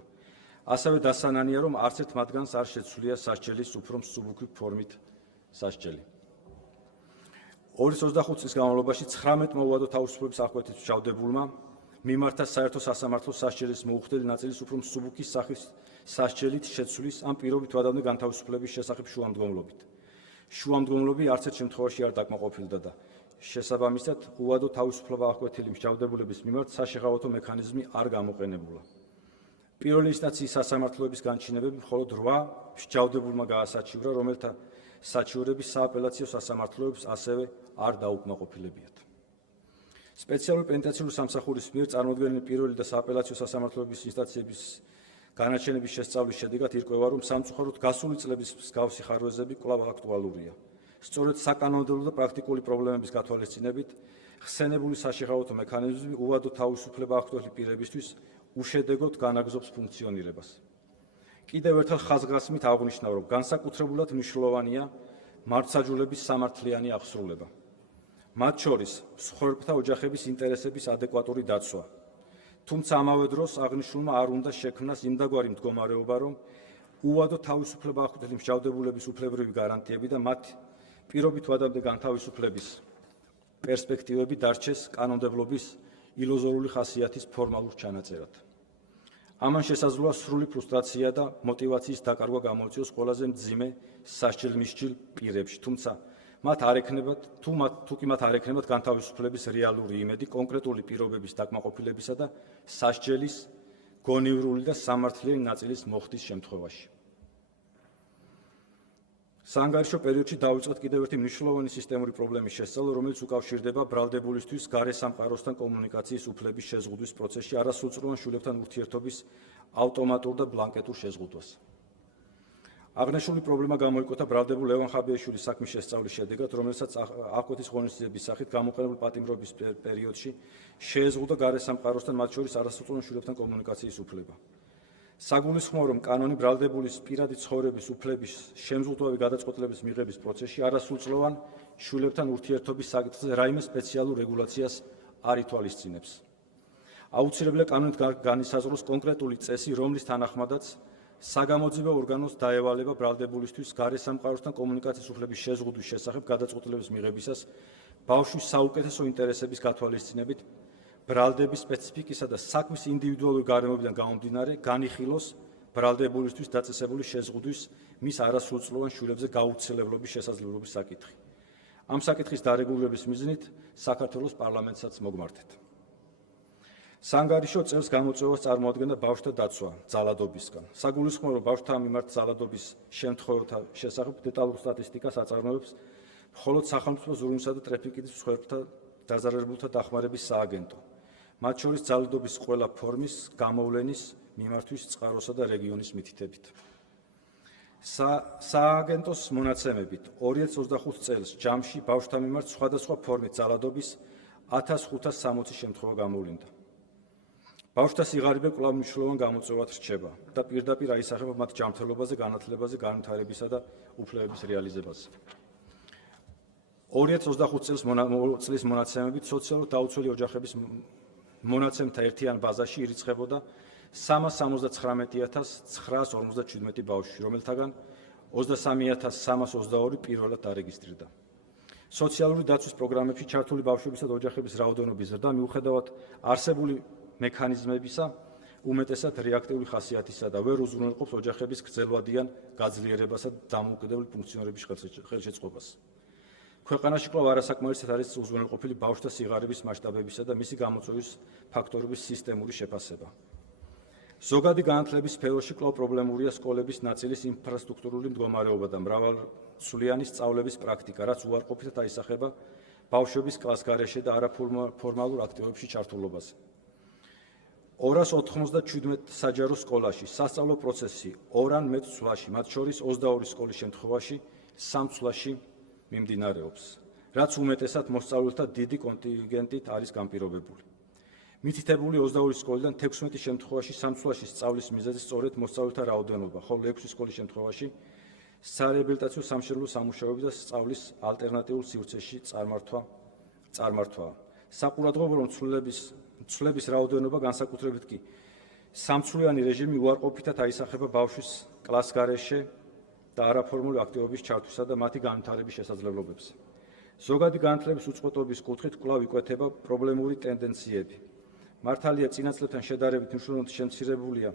ასევე დასანანია, რომ არც ერთ მათგანს არ შეცვლია სასჯელის უფრო მსუბუქი ფორმით სასჯელი. 2025 წლის განმავლობაში 19 უადო თავისუფლების აღკვეთით მსჯავრდებულმა მიმართა საერთო სასამართლოს სასჯელის მოუხდელი ნაწილის უფრო მსუბუქი სახის სასჯელით შეცვლის ან პირობით ვადამდე განთავისუფლების შესახებ შუამდგომლობით. შუამდგომლობი არც ერთ შემთხვევაში არ დაკმაყოფილდა და შესაბამისად უადო თავისუფლება აღკვეთილი მსჯავრდებულების მიმართ საშეღავათო მექანიზმი არ გამოყენებულა. პირველი ინსტანციის სასამართლოების განჩინებები მხოლოდ 8 მსჯავრდებულმა გაასაჩივრა, რომელთა საჩივრები სააპელაციო სასამართლოებს ასევე არ დაუკმაყოფილებიათ. სპეციალური პენტენციური სამსახურის მიერ წარმოდგენილი პირველი და სააპელაციო სასამართლოების ინსტანციების განაჩენების შესწავლის შედეგად ირკვევა, რომ სამწუხაროდ გასული წლების მსგავსი ხარვეზები კვლავ აქტუალურია. სწორედ საკანონმდებლო და პრაქტიკული პრობლემების გათვალისწინებით ხსენებული საშეღავათო მექანიზმი უადო თავისუფლება აღკვეთილი პირებისთვის უშედეგოდ განაგრძობს ფუნქციონირებას. კიდევ ერთხელ ხაზგასმით აღვნიშნავ, რომ განსაკუთრებულად მნიშვნელოვანია მართლმსაჯულების სამართლიანი აღსრულება. მათ შორის მსხვერპლთა ოჯახების ინტერესების ადეკვატური დაცვა. თუმცა ამავე დროს აღნიშნულმა არ უნდა შექმნას იმდაგვარი მდგომარეობა, რომ უადო თავისუფლება ახვდეთ მსჯავრდებულების უფლებრივი გარანტიები და მათ პირობით ვადამდე განთავისუფლების პერსპექტივები დარჩეს კანონმდებლობის ილუზორული ხასიათის ფორმალურ ჩანაწერად. ამან შესაძლოა სრული ფრუსტრაცია და мотиваციის დაკარგვა გამოიწვიოს ყველაზე მძიმე სასჯელ-მისჯილ პირებში, თუმცა მათ არ ექნებათ განთავისუფლების რეალური იმედი კონკრეტული პირობების დაკმაყოფილებისა და სასჯელის გონივრული და სამართლიანი ნაწილის მოხდის შემთხვევაში. საანგარიშო პერიოდში დავიწყეთ კიდევ ერთი მნიშვნელოვანი სისტემური პრობლემის შესწავლა, რომელიც უკავშირდება ბრალდებულისთვის გარე სამყაროსთან კომუნიკაციის უფლების შეზღუდვის პროცესში არასრულწლოვან შვილებთან ურთიერთობის ავტომატურ და ბლანკეტურ შეზღუდვას. აღნიშნული პრობლემა გამოიკვეთა ბრალდებულ ლევან ხაბიაშვილის საქმის შესწავლის შედეგად, რომელსაც აღკვეთის ღონისძიების სახით გამოყენებულ პატიმრობის პერიოდში შეეზღუდა გარე სამყაროსთან, მათ შორის არასრულწლოვან შვილებთან კომუნიკაციის უფლება. საგულისხმოა, რომ კანონი ბრალდებულის პირადი ცხოვრების უფლების შემზღუდვავი გადაწყვეტილების მიღების პროცესში არასრულწლოვან შვილებთან ურთიერთობის საკითხზე რაიმე სპეციალურ რეგულაციას არ ითვალისწინებს. აუცილებელია კანონით განისაზღვროს კონკრეტული წესი, რომლის თანახმადაც საგამოძიებო ორგანოს დაევალება ბრალდებულისთვის გარე სამყაროსთან კომუნიკაციის უფლების შეზღუდვის შესახებ გადაწყვეტილების მიღებისას ბავშვის საუკეთესო ინტერესების გათვალისწინებით ბრალდების სპეციფიკისა და საქმის ინდივიდუალური გარემოებიდან გამომდინარე განიხილოს ბრალდებულისთვის დაწესებული შეზღუდვის მის არასრულწლოვან შვილებზე გაუცილებლობის შესაძლებლობის საკითხი. ამ საკითხის დარეგულირების მიზნით საქართველოს პარლამენტსაც მოგმართეთ. საანგარიშო წელს გამოწვევას წარმოადგენდა ბავშვთა დაცვა ძალადობისგან. საგულისხმოა, რომ ბავშვთა მიმართ ძალადობის შემთხვევათა შესახებ დეტალურ სტატისტიკას აწარმოებს მხოლოდ სახელმწიფო ზურმისა და ტრაფიკის მსხვერპლთა დაზარალებულთა დახმარების სააგენტო. მათ შორის ძალადობის ყველა ფორმის გამოვლენის მიმართვის წყაროსა და რეგიონის მითითებით. სააგენტოს მონაცემებით 2025 წელს ჯამში ბავშვთა მიმართ სხვადასხვა ფორმით ძალადობის 1560 შემთხვევა გამოვლინდა. ბავშვთა სიღარიბე კვლავ მნიშვნელოვან გამოწვევად რჩება და პირდაპირ აისახება მათ ჯანმრთელობაზე, განათლებაზე, განვითარებისა და უფლებების რეალიზებაზე. 2025 წლის მონაცემებით სოციალურად დაუცველი ოჯახების მონაცემთა ერთიან ბაზაში ირიცხებოდა 399,957 ბავშვი, რომელთაგან 23,322 პირველად დარეგისტრირდა. სოციალური დაცვის პროგრამებში ჩართული ბავშვებისა და ოჯახების რაოდენობის ზრდა მიუხედავად არსებული მექანიზმებისა უმეტესად რეაქტიული ხასიათისა და ვერ უზრუნველყოფს ოჯახების გრძელვადიან გაძლიერებასა და დამოუკიდებელი ფუნქციონირების ხელშეწყობას. ქვეყანაში კვლავ არასაკმარისად არის უზრუნველყოფილი ბავშვთა სიღარიბის მასშტაბებისა და მისი გამოწვევის ფაქტორების სისტემური შეფასება. ზოგადი განათლების სფეროში კვლავ პრობლემურია სკოლების ნაწილის ინფრასტრუქტურული მდგომარეობა და მრავალწლიანი სწავლების პრაქტიკა, რაც უარყოფითად აისახება ბავშვების კლასგარეშე და არაფორმალურ აქტივობებში ჩართულობაზე. 297 საჯარო სკოლაში სასწავლო პროცესი 2 ან მეტ ცვლაში, მათ შორის 22 სკოლის შემთხვევაში 3 ცვლაში მიმდინარეობს, რაც უმეტესად მოსწავლეთა დიდი კონტინგენტით არის განპირობებული. მითითებული 22 სკოლიდან 16 შემთხვევაში 3 ცვლაში სწავლის მიზეზი სწორედ მოსწავლეთა რაოდენობა, ხოლო 6 სკოლის შემთხვევაში სარეაბილიტაციო სამშენებლო სამუშაოები და სწავლის ალტერნატიულ სივრცეში წარმართვა. საყურადღებო, რომ ცვლების რაოდენობა განსაკუთრებით კი სამცვლიანი რეჟიმი უარყოფითად აისახება ბავშვის კლასგარეშე და არაფორმული აქტივობის ჩართვისა და მათი განვითარების შესაძლებლობებზე. ზოგადი განათლების უწყვეტობის კუთხით კვლავ იკვეთება პრობლემური ტენდენციები. მართალია წინა წლებთან შედარებით მნიშვნელოვნად შემცირებულია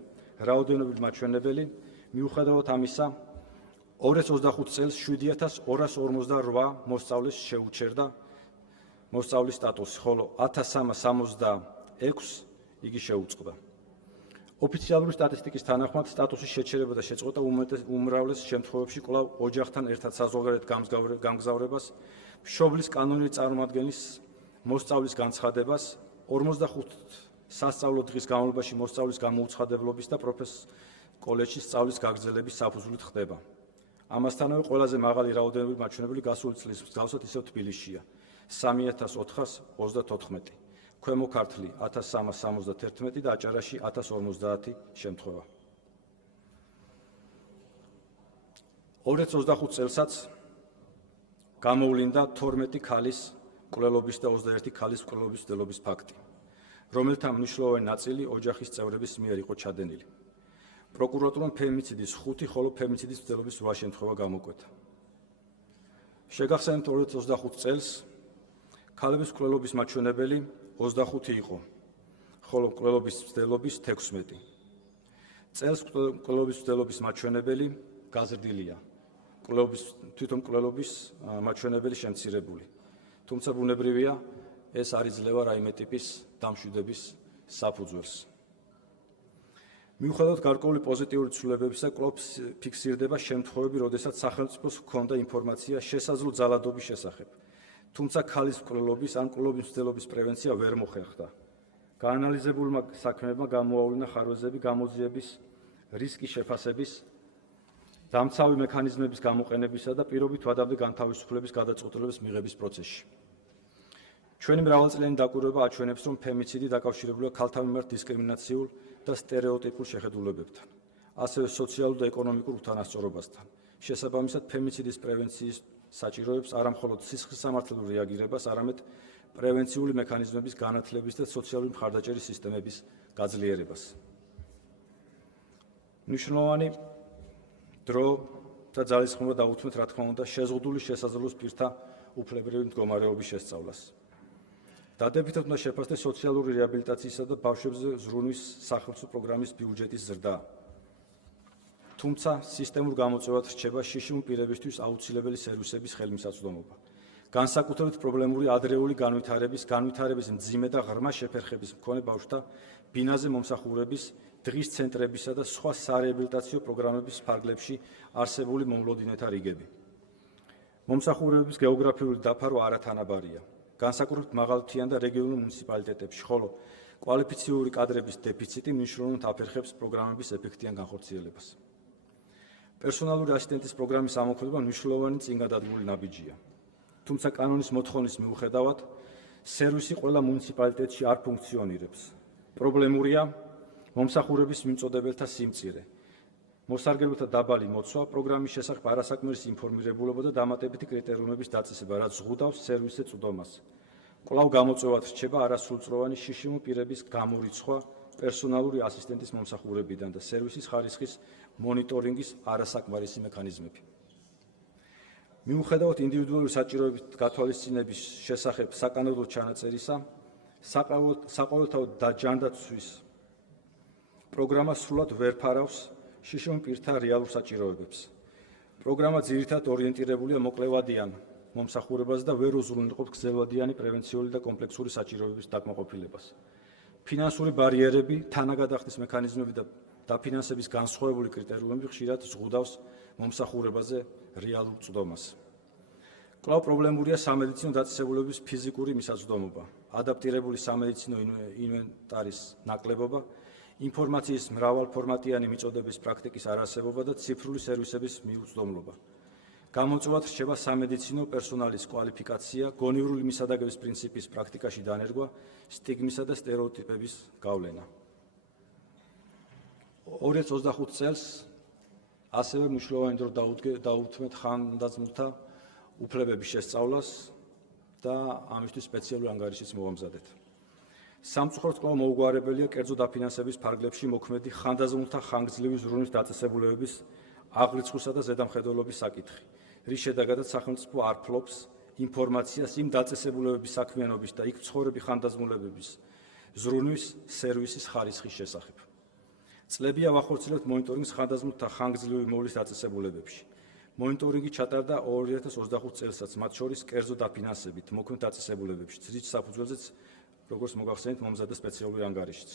რაოდენობით მაჩვენებელი, მიუხედავად ამისა 2025 წელს 7248 მოსწავლეს შეუჩერდა მოსწავლის სტატუსი, ხოლო 1366 იგი შეუწყდა. ოფიციალური სტატისტიკის თანახმად სტატუსის შეჩერება და შეწყვეტა უმრავლეს შემთხვევებში კვლავ ოჯახთან ერთად საზღვარგარეთ გამგზავრებას, მშობლის კანონური წარმომადგენლის მოსწავლის განცხადებას, 45 სასწავლო დღის განმავლობაში მოსწავლის გამოუცხადებლობის და კოლეჯში სწავლის გაგრძელების საფუძვლით ხდება. ამასთანავე ყველაზე მაღალი რაოდენობით მაჩვენებელი გასული წლის მსგავსად ისევ თბილისშია 3424, ქვემო ქართლი 1371 და აჭარაში 1050 შემთხვევა. 2025 წელსაც გამოვლინდა 12 ქალის მკვლელობის და 21 ქალის მკვლელობის მცდელობის ფაქტი, რომელთა მნიშვნელოვანი ნაწილი ოჯახის წევრების მიერ იყო ჩადენილი. პროკურატურამ ფემიციდის 5, ხოლო ფემიციდის მცდელობის 8 შემთხვევა გამოკვეთა. შეგახსენებთ 2025 წელს ქალების მკვლელობის მაჩვენებელი 25 იყო, ხოლო მკვლელობის მცდელობის 16. წელს მკვლელობის მცდელობის მაჩვენებელი გაზრდილია. თვითონ მკვლელობის მაჩვენებელი შემცირებული. თუმცა ბუნებრივია, ეს არ იძლევა რაიმე ტიპის დამშვიდების საფუძველს. მიუხედავად გარკვეული პოზიტიური ცვლილებებისა, კვლავ ფიქსირდება შემთხვევები, როდესაც სახელმწიფოს ჰქონდა ინფორმაცია შესაძლო ძალადობის შესახებ. თუმცა ქალის მკვლელობის ან მკვლელობის მცდელობის პრევენცია ვერ მოხერხდა. გაანალიზებულმა საქმეებმა გამოავლინა ხარვეზები გამოძიების რისკის შეფასების, დამცავი მექანიზმების გამოყენებისა და პირობით ვადამდე განთავისუფლების გადაწყვეტილების მიღების პროცესში. ჩვენი მრავალწლიანი დაკვირვება აჩვენებს, რომ ფემიციდი დაკავშირებულია ქალთა მიმართ დისკრიმინაციულ და სტერეოტიპულ შეხედულებებთან, ასევე სოციალურ და ეკონომიკურ უთანასწორობასთან. შესაბამისად, ფემიციდის პრევენციის საჭიროებს არა მხოლოდ სისხლისამართლებლურ რეაგირებას, არამედ პრევენციული მექანიზმების განათლების და სოციალური მხარდაჭერის სისტემების გაძლიერებას. მნიშვნელოვანი დრო და ძალისხმევა დაუთმეთ, რა თქმა უნდა, შეზღუდული შესაძლო პირთა უფლებრივი მდგომარეობის შესწავლას. დადებითად უნდა შეფასდეს სოციალური რეაბილიტაციისა და ბავშვებზე ზრუნვის სახელმწიფო პროგრამის ბიუჯეტის ზრდა. თუმცა სისტემურ გამოწვევად რჩება შიშიმ პირებისთვის აუცილებელი სერვისების ხელმისაწვდომობა. განსაკუთრებით პრობლემური ადრეული განვითარების მძიმე და ღრმა შეფერხების მქონე ბავშვთა ბინაზე მომსახურების, დღის ცენტრებისა და სხვა სარეაბილიტაციო პროგრამების ფარგლებში არსებული მომლოდინეთა რიგები. მომსახურებების გეოგრაფიული დაფარო არათანაბარია. განსაკუთრებით მაღალმთიან და რეგიონულ მუნიციპალიტეტებში, ხოლო კვალიფიციური კადრების დეფიციტი მნიშვნელოვნად აფერხებს პროგრამების ეფექტიან განხორციელებას. პერსონალური ასისტენტის პროგრამის ამოქმედება მნიშვნელოვანი წინგადადგმული ნაბიჯია. თუმცა კანონის მოთხოვნის მიუხედავად, სერვისი ყველა მუნიციპალიტეტში არ ფუნქციონირებს. პრობლემურია მომსახურების მიმწოდებელთა სიმწირე, მოსარგებლოთა დაბალი მოცვა, პროგრამის შესახებ არასაკმარისი ინფორმირებულობა და დამატებითი კრიტერიუმების დაწესება, რაც ზღუდავს სერვისზე წვდომას. კვლავ გამოწვევად რჩება არასრულწლოვანი შიშიმ პირების გამორიცხვა პერსონალური ასისტენტის მომსახურებიდან და სერვისის ხარისხის მონიტორინგის არასაკმარისი მექანიზმები. მიუხედავად ინდივიდუალური საჭიროებით გათვალისწინების შესახებ საკანონმდებლო ჩანაწერისა, საყოველთაოდ ჯანდაცვის პროგრამა სრულად ვერ ფარავს შიშიმ პირთა რეალურ საჭიროებებს. პროგრამა ძირითადად ორიენტირებულია მოკლევადიან მომსახურებას და ვერ უზრუნველყოფს გრძელვადიანი პრევენციული და კომპლექსური საჭიროებების დაკმაყოფილებას. ფინანსური ბარიერები, თანაგადახდის მექანიზმები და დაფინანსების განსხვავებული კრიტერიუმები ხშირად ზღუდავს მომსახურებაზე რეალურ წვდომას. კვლავ პრობლემურია სამედიცინო დაწესებულებების ფიზიკური მისაწვდომობა, ადაპტირებული სამედიცინო ინვენტარის ნაკლებობა, ინფორმაციის მრავალფორმატიანი მიწოდების პრაქტიკის არარსებობა და ციფრული სერვისების მიუწვდომლობა. გამოწვევად რჩება სამედიცინო პერსონალის კვალიფიკაცია, გონივრული მისადაგების პრინციპის პრაქტიკაში დანერგვა, სტიგმისა და სტერეოტიპების გავლენა. 2025 წელს ასევე მნიშვნელოვანი დრო დაუთმეთ ხანდაზმულთა უფლებების შესწავლას და ამისთვის სპეციალური ანგარიშიც მოვამზადეთ. სამწუხაროდ კვლავ მოუგვარებელია კერძო დაფინანსების ფარგლებში მოქმედი ხანდაზმულთა ხანგრძლივი ზრუნვის დაწესებულებების აღრიცხვისა და ზედამხედველობის საკითხი, რის შედეგადაც სახელმწიფო არ ფლობს ინფორმაციას იმ დაწესებულებების საქმიანობის და იქ მცხოვრები ხანდაზმულებების ზრუნვის სერვისის ხარისხის შესახებ. წლებია ვახორციელებთ მონიტორინგს ხანდაზმულთა ხანგრძლივი მოვლის დაწესებულებებში. მონიტორინგი ჩატარდა 2025 წელსაც, მათ შორის კერძო დაფინანსებით მოქმედ დაწესებულებებში, რის საფუძველზეც, როგორც მოგახსენეთ, მომზადდა სპეციალური ანგარიშიც.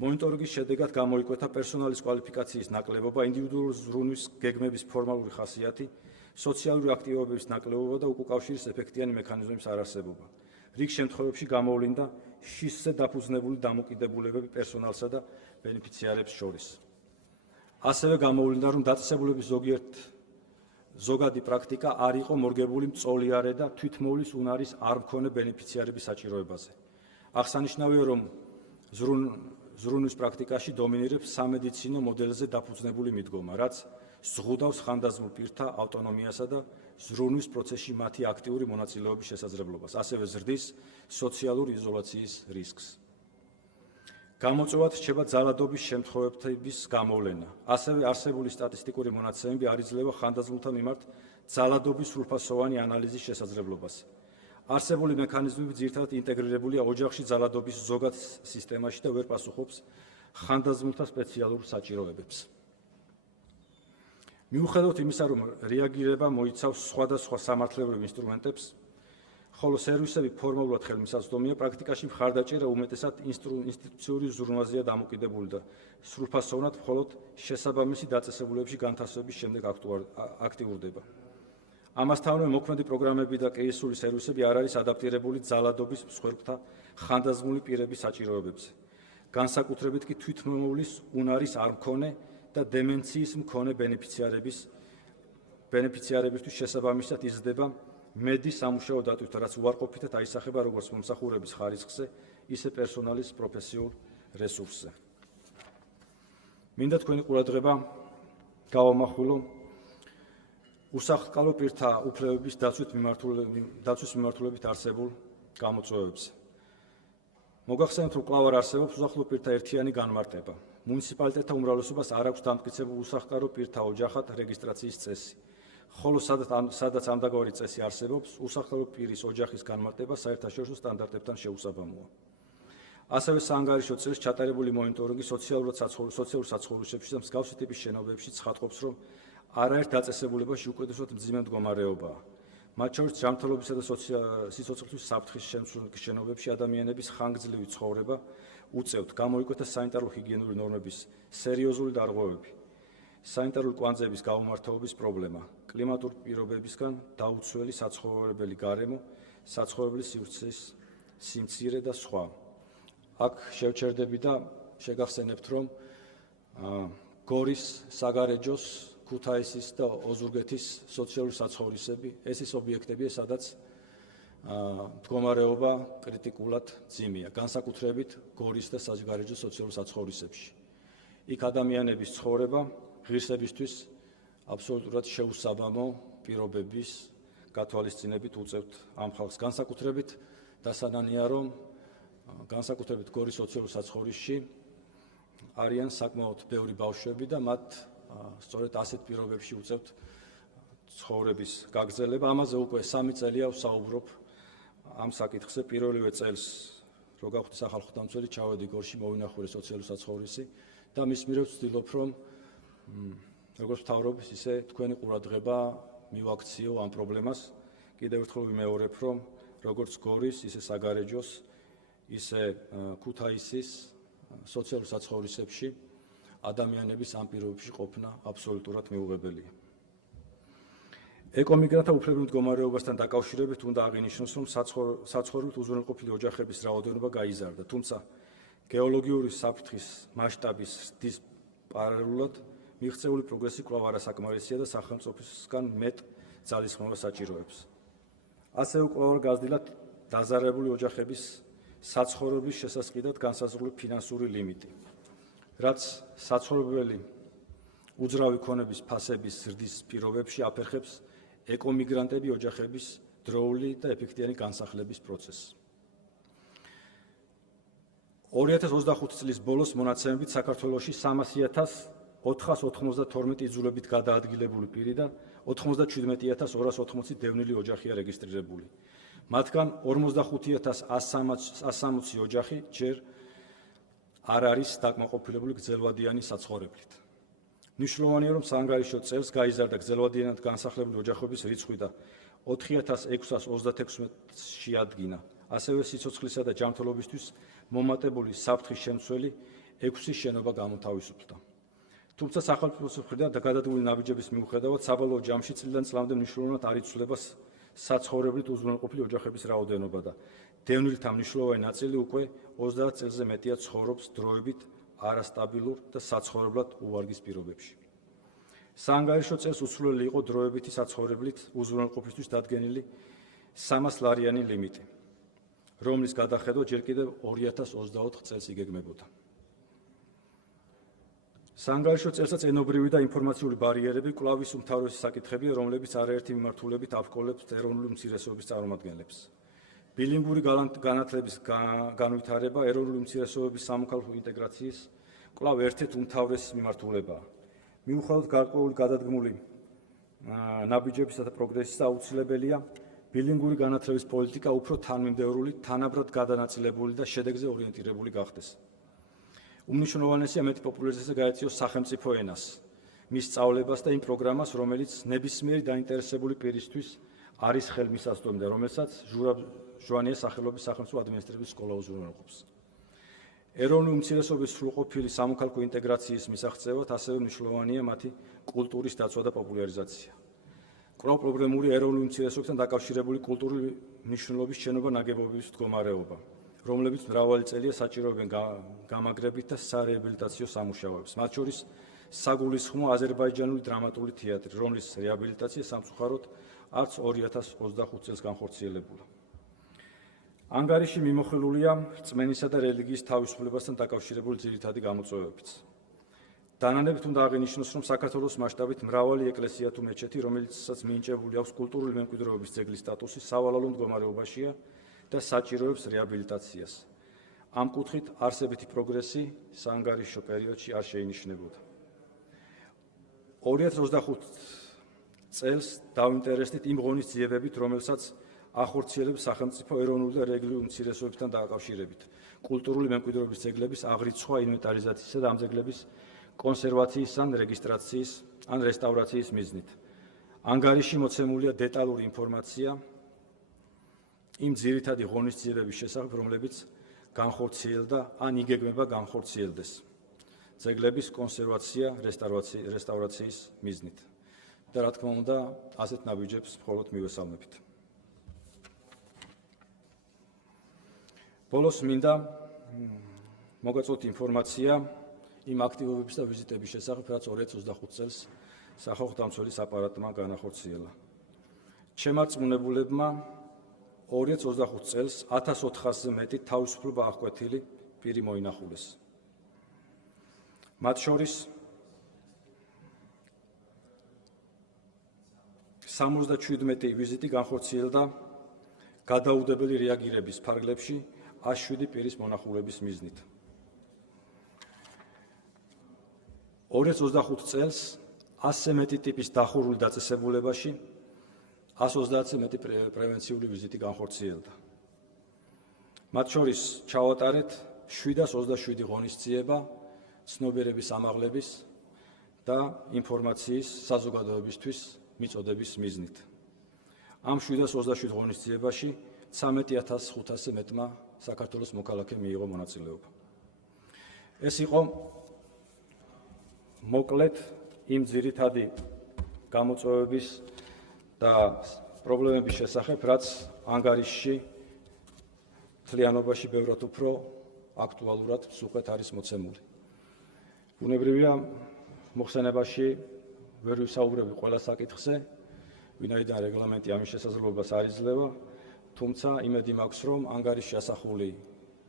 მონიტორინგის შედეგად გამოიკვეთა პერსონალის კვალიფიკაციის ნაკლებობა, ინდივიდუალური ზრუნვის გეგმების ფორმალური ხასიათი, სოციალური აქტივობების ნაკლებობა და უკავშირის ეფექტიანი მექანიზმების არარსებობა. რიგ შემთხვევებში გამოვლინდა შიშზე დაფუძნებული დამოკიდებულებები პერსონალსა და ბენეფიციარებს შორის. ასევე გამოვლინდა, რომ დაწესებულების ზოგადი პრაქტიკა არ იყო მორგებული მწოლიარე და თვითმოვლის უნარის არ მქონე ბენეფიციარების საჭიროებაზე. აღსანიშნავია, რომ ზრუნვის პრაქტიკაში დომინირებს სამედიცინო მოდელზე დაფუძნებული მიდგომა, რაც ზღუდავს ხანდაზმულ პირთა ავტონომიასა და ზრუნვის პროცესში მათი აქტიური მონაწილეობის შესაძლებლობას, ასევე ზრდის სოციალური იზოლაციის რისკს. გამოწვევად რჩება ძალადობის შემთხვევების გამოვლენა. ასევე არსებული სტატისტიკური მონაცემები არ იძლევა ხანდაზმულთა მიმართ ძალადობის სრულფასოვანი ანალიზის შესაძლებლობას. არსებული მექანიზმები ძირითადად ინტეგრირებულია ოჯახში ძალადობის ზოგად სისტემაში და ვერ პასუხობს ხანდაზმულთა სპეციალურ საჭიროებებს. მიუხედავად იმისა, რომ რეაგირება მოიცავს სხვადასხვა სამართლებრივ ინსტრუმენტებს, ხოლო სერვისები ფორმალურად ხელმისაწვდომია, პრაქტიკაში მხარდაჭერა უმეტესად ინსტიტუციური ზრუნვაზეა დამოკიდებული და სრულფასოვნად მხოლოდ შესაბამისი დაწესებულებებში განთავსების შემდეგ აქტიურდება. ამასთანავე მოქმედი პროგრამები და კეისური სერვისები არ არის ადაპტირებული ძალადობის მსხვერპლთა ხანდაზმული პირების საჭიროებებზე. განსაკუთრებით კი თვითმომავლის უნარის არ მქონე და დემენციის მქონე ბენეფიციარებისთვის შესაბამისად იზრდება მედის სამუშაო დატვირთვა, რაც უარყოფითად აისახება როგორც მომსახურების ხარისხზე, ისე პერსონალის პროფესიულ რესურსზე. მინდა თქვენი ყურადღება გავამახვილო უსახლკარო პირთა უფლებების დაცვის მიმართულებით არსებულ გამოწვევებზე. მოგახსენებთ, რომ კვლავ არ არსებობს უსახლკარო პირთა ერთიანი განმარტება. მუნიციპალიტეტთა უმრავლესობას არ აქვს დამტკიცებულ უსახლკარო პირთა ოჯახად რეგისტრაციის წესი. ხოლო სადაც ამდაგარი წესი არსებობს, უსახლკარო პირის ოჯახის განმარტება საერთაშორისო სტანდარტებთან შეუსაბამოა. ასევე საანგარიშო წელს ჩატარებული მონიტორინგი სოციალურ საცხოვრისებში და მსგავსი ტიპის შენობებში ცხადყოფს, რომ არაერთ დაწესებულებაში უკიდურესად მძიმე მდგომარეობაა. მათ შორის ჯანმრთელობისა და სიცოცხლის საფრთხის შენობებში ადამიანების ხანგრძლივი ცხოვრება უწევთ, გამოიკვეთა სანიტარო-ჰიგიენური ნორმების სერიოზული დარღვევები, სანიტარული კვანძების გაუმართლობის პრობლემა, კლიმატური პირობებისგან დაუცველი საცხოვრებელი გარემო, საცხოვრებლის სივრცის სიმცირე და სხვა. აქ შევჩერდები და შეგახსენებთ, რომ გორის, საგარეჯოს, ქუთაისის და ოზურგეთის სოციალური საცხოვრისები ეს ის ობიექტებია, სადაც მდგომარეობა კრიტიკულად მძიმეა, განსაკუთრებით გორის და საგარეჯოს სოციალურ საცხოვრისებში. იქ ადამიანების ცხოვრება ღირსებისთვის აბსოლუტურად შეუსაბამო პირობების გათვალისწინებით უწევთ ამ ხალხს. განსაკუთრებით დასანანია, რომ განსაკუთრებით გორის სოციალურ საცხოვრისში არიან საკმაოდ ბევრი ბავშვები და მათ სწორედ ასეთ პირობებში უწევთ ცხოვრების გაგრძელება. ამაზე უკვე 3 წელია ვსაუბრობ ამ საკითხზე. პირველივე წელს რო გავხდი სახალხო დამცველი, ჩავედი გორში, მოვინახულე სოციალური საცხოვრისი და მის მიერვ ვცდილობ, რომ როგორც მთავრობის, ისე თქვენი ყურადღება მივაქციო ამ პრობლემას. კიდევ ერთხელ ვიმეორებ, რომ როგორც გორის, ისე საგარეჯოს, ისე ქუთაისის სოციალურ საცხოვრისებში ადამიანების ამ პირობებში ყოფნა აბსოლუტურად მიუღებელია. ეკომიგრანტთა უფლებრივ მდგომარეობასთან დაკავშირებით უნდა აღინიშნოს, რომ საცხოვრებლად უზრუნველყოფილი ოჯახების რაოდენობა გაიზარდა, თუმცა გეოლოგიური საფრთხის მასშტაბის ზრდის პარალელურად მიღწეული პროგრესი კვლავ არასაკმარისია და სახელმწიფოსგან მეტ ძალისხმევას საჭიროებს. ასევე კვლავ გაზრდილად დაზარალებული ოჯახების საცხოვრებლის შესასყიდად განსაზღვრული ფინანსური ლიმიტი, რაც საცხოვრებელი უძრავი ქონების ფასების ზრდის პირობებში აფერხებს ეკომიგრანტები ოჯახების დროული და ეფექტიანი განსახლების პროცესს. 2025 წლის ბოლოს მონაცემებით საქართველოში 300.492 იძულებით გადაადგილებული პირი და 97.280 დევნილი ოჯახია რეგისტრირებული. მათგან 45.160 ოჯახი ჯერ არ არის დაკმაყოფილებული გრძელვადიანი საცხოვრებლით. მნიშვნელოვანია, რომ საანგარიშო წელს გაიზარდა გრძელვადიანად განსახლებული ოჯახების რიცხვი და 4.636-ში ადგინა. ასევე სიცოცხლისა და ჯანმრთელობისთვის მომატებული საფრთხის შემცველი 6 შენობა გამოთავისუფლდა. თუმცა სახელმწიფოს მხრიდან გადადგმული ნაბიჯების მიუხედავად საბოლოო ჯამში წლიდან წლამდე მნიშვნელოვნად არ იცვლება საცხოვრებლით უზრუნველყოფილი ოჯახების რაოდენობა და დევნილთა მნიშვნელოვანი ნაწილი უკვე 30 წელზე მეტია ცხოვრობს დროებით არასტაბილურ და საცხოვრებლად უვარგის პირობებში. საანგარიშო წელს უცვლელი იყო დროებითი საცხოვრებლით უზრუნველყოფისთვის დადგენილი 300 ლარიანი ლიმიტი, რომლის გადახედვა ჯერ კიდევ 2024 წელს იგეგმებოდა. საანგარიშო წელსაც ენობრივი და ინფორმაციული ბარიერები კვლავ ის უმთავრესი საკითხებია, რომლებიც არაერთი მიმართულებით ავკოლებს ეროვნული უმცირესობების წარმომადგენლებს. ბილინგური განათლების განვითარება ეროვნული უმცირესობების სამოქალაქო ინტეგრაციის კვლავ ერთ-ერთი უმთავრესი მიმართულებაა. მიუხედავად გარკვეული გადადგმული ნაბიჯებისა და პროგრესისა, აუცილებელია ბილინგური განათლების პოლიტიკა უფრო თანმიმდევრული, თანაბრად გადანაწილებული და შედეგზე ორიენტირებული გახდეს. უმნიშვნელოვანესია მეტი პოპულარიზაცია გაეწიოს სახელმწიფო ენას, მის სწავლებას და იმ პროგრამას, რომელიც ნებისმიერი დაინტერესებული პირისთვის არის ხელმისაწვდომი და რომელსაც ჟვანია სახელობის სახელმწიფო ადმინისტრაციის სკოლა უზრუნველყოფს. ეროვნული უმცირესობების სრულყოფილი სამოქალაქო ინტეგრაციის მისაღწევად ასევე მნიშვნელოვანია მათი კულტურის დაცვა და პოპულარიზაცია. კვლავ პრობლემური ეროვნული უმცირესობებთან დაკავშირებული კულტურული მნიშვნელობის შენობა ნაგებობების მდგომარეობა, რომლებიც მრავალი წელია საჭიროებენ გამაგრებით და სარეაბილიტაციო სამუშაოებს, მათ შორის საგულისხმო აზერბაიჯანული დრამატული თეატრი, რომლის რეაბილიტაცია სამწუხაროდ არც 2025 წელს განხორციელებულა. ანგარიში მიმოხილულია რწმენისა და რელიგიის თავისუფლებასთან დაკავშირებული ძირითადი გამოწვევებიც. დანანებით უნდა აღინიშნოს, რომ საქართველოს მასშტაბით მრავალი ეკლესია თუ მეჩეთი, რომელიცაც მინიჭებული აქვს კულტურული მემკვიდრეობის ძეგლის სტატუსი, სავალალო მდგომარეობაშია და საჭიროებს რეაბილიტაციას. ამ კუთხით არსებითი პროგრესი საანგარიშო პერიოდში არ შეინიშნებოდა. 2025 წელს დავინტერესდით იმ ღონისძიებებით, რომელსაც ახორციელებს სახელმწიფო ეროვნული და რელიგიური უმცირესობებთან დაკავშირებით, კულტურული მემკვიდრეობის ძეგლების აღრიცხვა, ინვენტარიზაციისა და ამ ძეგლების კონსერვაციის ან რეგისტრაციის ან რესტავრაციის მიზნით. ანგარიში მოცემულია დეტალური ინფორმაცია იმ ძირითადი ღონისძიებების შესახებ, რომლებიც განხორციელდა ან იგეგმება განხორციელდეს ძეგლების კონსერვაცია, რესტავრაციის მიზნით. და რა თქმა უნდა, ასეთ ნაბიჯებს მხოლოდ მივესალმებით. ბოლოს მინდა მოგაწოდოთ ინფორმაცია იმ აქტივობების და ვიზიტების შესახებ, რაც 2025 წელს სახალხო დამცველის აპარატმა განახორციელა. ჩემმა რწმუნებულებმა 2025 წელს 1400-ზე მეტი თავისუფლება აღკვეთილი პირი მოინახულეს. მათ შორის 77 ვიზიტი განხორციელდა გადაუდებელი რეაგირების ფარგლებში 107 პირის მონახულების მიზნით. 2025 წელს 100-ზე მეტი ტიპის დახურული დაწესებულებაში 130-ზე მეტი პრევენციული ვიზიტი განხორციელდა. მათ შორის ჩავატარეთ 727 ღონისძიება ცნობიერების ამაღლების და ინფორმაციის საზოგადოებისთვის მიწოდების მიზნით. ამ 727 ღონისძიებაში 13500-ზე მეტმა საქართველოს მოქალაქემ მიიღო მონაწილეობა. ეს იყო მოკლედ იმ ძირითადი გამოწვევების და პრობლემების შესახებ, რაც ანგარიშში მთლიანობაში ბევრად უფრო აქტუალურად სუყვეთ არის მოცემული. ბუნებრივია, მოხსენებაში ვერ ვისაუბრები ყველა საკითხზე, ვინაიდან რეგლამენტი ამის შესაძლებლობას არ იძლევა, თუმცა იმედი მაქვს, რომ ანგარიშში ასახული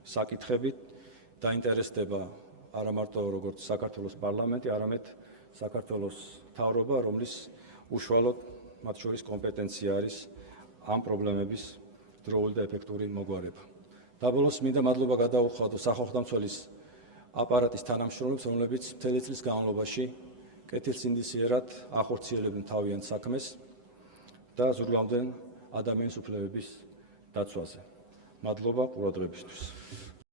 საკითხებით დაინტერესდება არა მარტო როგორც საქართველოს პარლამენტი, არამედ საქართველოს მთავრობა, რომლის უშუალოდ მათ შორის კომპეტენცია არის ამ პრობლემების დროული და ეფექტური მოგვარება. დაბოლოს მინდა მადლობა გადაუხადო სახალხო დამცველის აპარატის თანამშრომლებს, რომლებიც მთელი წლის განმავლობაში კეთილსინდისიერად ახორციელებდნენ თავიანთ საქმეს და ზრუნავდნენ ადამიანის უფლებების დაცვაზე. მადლობა ყურადღებისთვის.